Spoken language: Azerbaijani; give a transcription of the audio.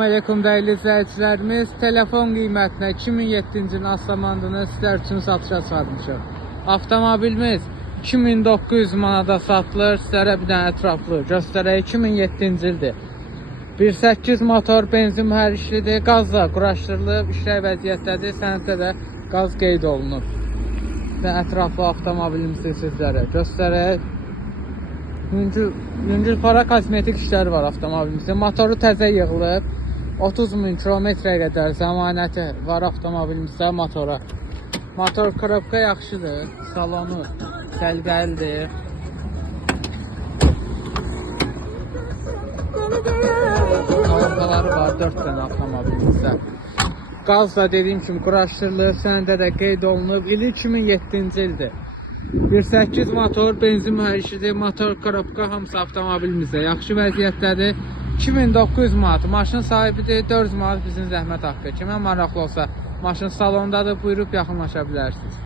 Aleyküm değerli izləyicilərimiz, telefon qiymətinə 2007-ci ilin aslamandını sizlər üçün satışa çıxarmışıq. Avtomobilimiz 2900 manada satılır. Sizlərə bir dənə ətraflı göstərək. 2007-ci ildir. 1.8 motor, benzin mühərriklidir. Qazla quraşdırılıb, işlək vəziyyətdədir. Sənəddə də qaz qeyd olunub. Və ətraflı avtomobilimizi sizlərə göstərək. Yüngül para kosmetik işləri var avtomobilimizdə. Motoru təzə yığılıb. 30.000 kilometrə qədər zəmanəti var avtomobilimizdə motora. Motor korobka yaxşıdır. Salonu səliqəlidir. Lampaları var 4 dənə avtomobilimizdə. Qazla dediyim kimi quraşdırılır. Sənədə də qeyd olunub. İli 2007-ci ildir. 1.8 motor, benzin mühərriklidir, motor korobka hamısı avtomobilimizdə yaxşı vəziyyətdədir. 2900 manat maşın sahibidir, 400 manat bizim zəhmət haqqı. Kimə maraqlı olsa maşın salondadır, buyurub yaxınlaşa bilərsiniz.